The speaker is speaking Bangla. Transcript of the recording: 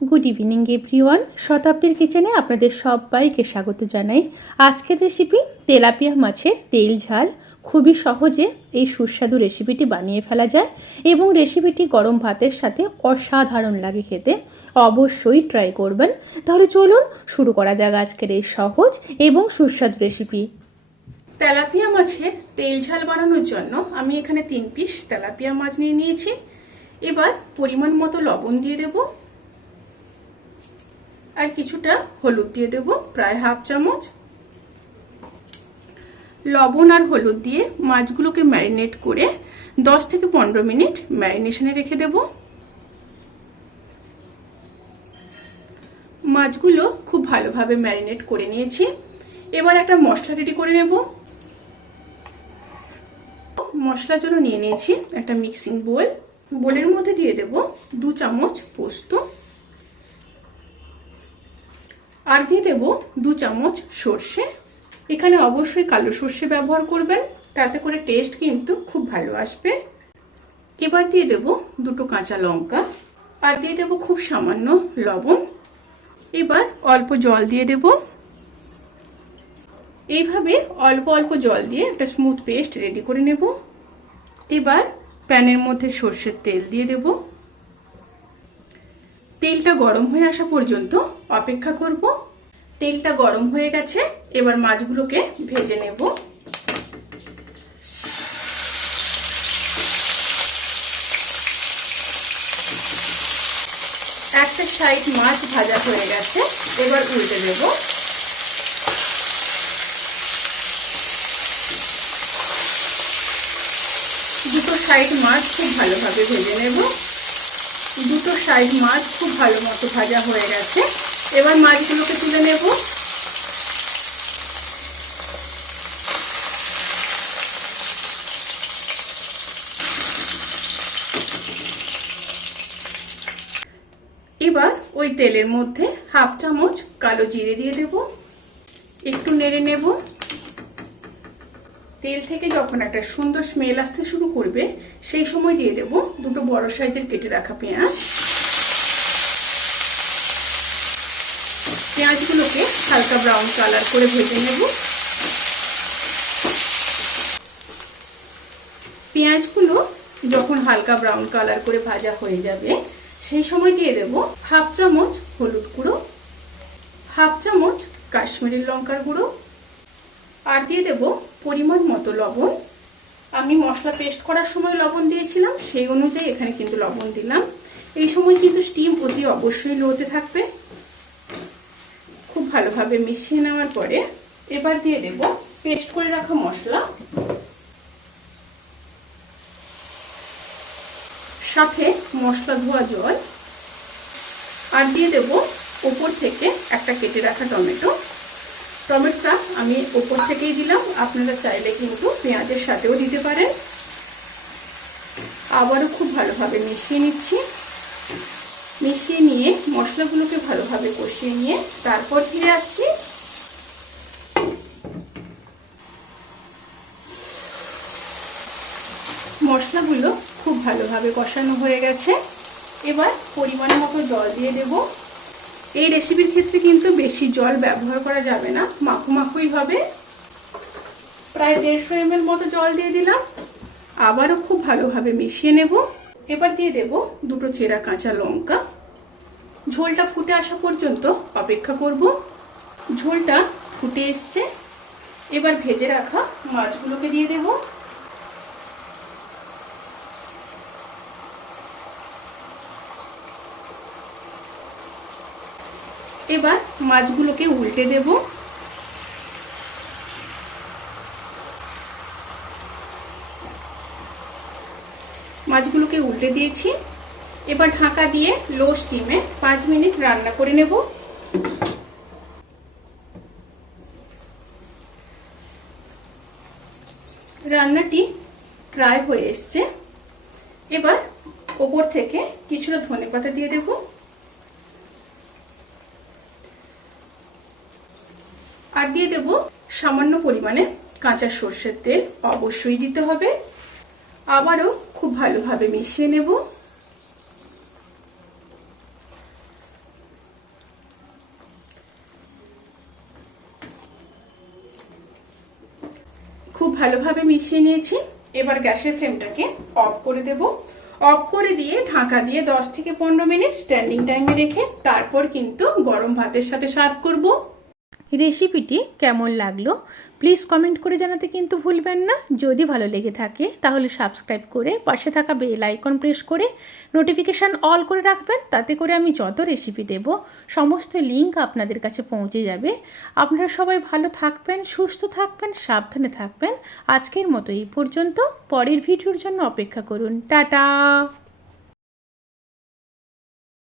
Good evening everyone. শতাব্দীর কিচেনে আপনাদের সবাইকে স্বাগত জানাই। আজকের রেসিপি তেলাপিয়া মাছের তেল ঝাল। খুবই সহজে এই সুস্বাদু রেসিপিটি বানিয়ে ফেলা যায় এবং রেসিপিটি গরম ভাতের সাথে অসাধারণ লাগে খেতে। অবশ্যই ট্রাই করবেন। তাহলে চলুন শুরু করা যাক আজকের এই সহজ এবং সুস্বাদু রেসিপি। তেলাপিয়া মাছের তেল ঝাল বানানোর জন্য আমি এখানে 3 পিস তেলাপিয়া মাছ নিয়ে নিয়েছি। এবার পরিমাণ মতো লবণ দিয়ে দেব আর কিছুটা হলুদ দিয়ে দেব, প্রায় হাফ চামচ। লবণ আর হলুদ দিয়ে মাছগুলোকে ম্যারিনেট করে 10 থেকে 15 মিনিট ম্যারিনেশনে রেখে দেব। মাছগুলো খুব ভালোভাবে ম্যারিনেট করে নিয়েছি। এবার একটা মশলা রেডি করে নেব। মশলার জন্য নিয়ে নিয়েছি একটা মিক্সিং বোল। বোলের মধ্যে দিয়ে দেব 2 চামচ পোস্ত আর দিয়ে দেব 2 চামচ সর্ষে। এখানে অবশ্যই কালো সর্ষে ব্যবহার করবেন, তাতে করে টেস্ট কিন্তু খুব ভালো আসবে। এবার দিয়ে দেব 2টো কাঁচা লঙ্কা আর দিয়ে দেব খুব সামান্য লবণ। এবার অল্প জল দিয়ে দেব। এইভাবে অল্প অল্প জল দিয়ে একটা স্মুথ পেস্ট রেডি করে নেব। এবার প্যানের মধ্যে সর্ষের তেল দিয়ে দেব। তেলটা গরম হয়ে আসা পর্যন্ত অপেক্ষা করব। তেলটা গরম হয়ে গেছে, এবার মাছগুলোকে ভেজে নেব। একটা সাইড মাছ ভাজা হয়ে গেছে, এবার উল্টে দেব। দুটো সাইড মাছ খুব ভালোভাবে ভেজে নেব। দুটো সাইড মাছ খুব ভালো মতো ভাজা হয়ে গেছে, এবার মাছগুলোকে তুলে নেব। এবার ওই তেলের মধ্যে হাফ চামচ কালো জিরে দিয়ে দেব, একটু নেড়ে নেব। তেল থেকে যখন একটা সুন্দর স্মেল আসতে শুরু করবে, সেই সময় দিয়ে দেব 2টো বড় সাইজের কেটে রাখা পেঁয়াজ। পেঁয়াজগুলোকে হালকা ব্রাউন কালার করে ভেজে নেব। পেঁয়াজগুলো যখন হালকা ব্রাউন কালার করে ভাজা হয়ে যাবে, সেই সময় দিয়ে দেব হাফ চামচ হলুদ গুঁড়ো, হাফ চামচ কাশ্মীরি লঙ্কার গুঁড়ো আর দিয়ে দেব পরিমাণ মতো লবণ। আমি মশলা পেস্ট করার সময় লবণ দিয়েছিলাম, সেই অনুযায়ী এখানে কিন্তু লবণ দিলাম। এই সময় কিন্তু স্টিম অতি অবশ্যই লোতে থাকবে। খুব ভালোভাবে মিশিয়ে নেওয়ার পরে এবার দিয়ে দেব পেস্ট করে রাখা মশলা, সাথে মশলা ধোয়া জল আর দিয়ে দেব উপর থেকে একটা কেটে রাখা টমেটো। টমেটোটা আমি উপর থেকেই দিলাম, আপনারা চাইলে কিন্তু পেঁয়াজের সাথেও দিতে পারেন। আবারও খুব ভালোভাবে মিশিয়ে নিচ্ছি। মিশিয়ে নিয়ে মশলাগুলোকে ভালোভাবে কষিয়ে নিয়ে তারপর ফিরে আসছি। মশলাগুলো খুব ভালোভাবে কষানো হয়ে গেছে, এবার পরিমাণ মতো জল দিয়ে দেব। এই রেসিপির ক্ষেত্রে কিন্তু বেশি জল ব্যবহার করা যাবে না, মাখো মাখোই হবে। প্রায় 150 ml মতো জল দিয়ে দিলাম। আবারও খুব ভালোভাবে মিশিয়ে নেব। এবার দিয়ে দেব 2টো চেরা কাঁচা লঙ্কা। ঝোলটা ফুটে আসা পর্যন্ত অপেক্ষা করব। ঝোলটা ফুটে এসছে, এবার ভেজে রাখা মাছগুলোকে দিয়ে দেব। এবার মাছগুলোকে উল্টে দেব। মাছগুলোকে উল্টে দিয়েছি, এবার ঢাকা দিয়ে লো স্টিমে 5 মিনিট রান্না করে নেব। রান্নাটি প্রায় হয়ে এসছে, এবার ওপর থেকে কিছুটা ধনেপাতা দিয়ে দেব আর দিয়ে দেব সামান্য পরিমাণে কাঁচা সর্ষের তেল, অবশ্যই দিতে হবে। আবারও খুব ভালোভাবে মিশিয়ে নেব। ভালোভাবে মিশিয়ে নিয়েছি। এবার গ্যাসের ফ্লেমটাকে অফ করে দেব। অফ করে দিয়ে ঢাকা দিয়ে 10 থেকে 15 মিনিট স্ট্যান্ডিং টাইমে রেখে তারপর কিন্তু গরম ভাতের সাথে সার্ভ করব। রেসিপিটি কেমন লাগলো প্লিজ কমেন্ট করে জানাতে কিন্তু ভুলবেন না। যদি ভালো লেগে থাকে তাহলে সাবস্ক্রাইব করে পাশে থাকা বেল আইকন প্রেস করে নোটিফিকেশান অল করে রাখবেন। তাতে করে আমি যত রেসিপি দেব সমস্ত লিঙ্ক আপনাদের কাছে পৌঁছে যাবে। আপনারা সবাই ভালো থাকবেন, সুস্থ থাকবেন, সাবধানে থাকবেন। আজকের মতো এই পর্যন্ত। পরের ভিডিওর জন্য অপেক্ষা করুন। টাটা।